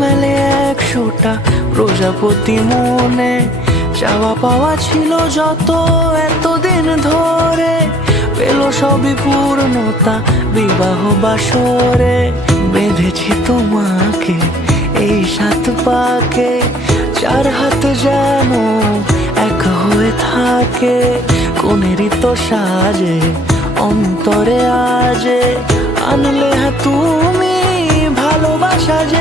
মেলে 100টা প্রজাপতি মনে। চাওয়া পাওয়া ছিল যত এতদিন ধরে, পেল সবই পূর্ণতা বিবাহ বাসরে। বেঁধেছি তোমাকে এই 7 পাকে, 4 হাত যেন এক হয়ে থাকে। কোনেরই তো সাজে অন্তরে আজে, আনলে তুমি ভালোবাসা যে।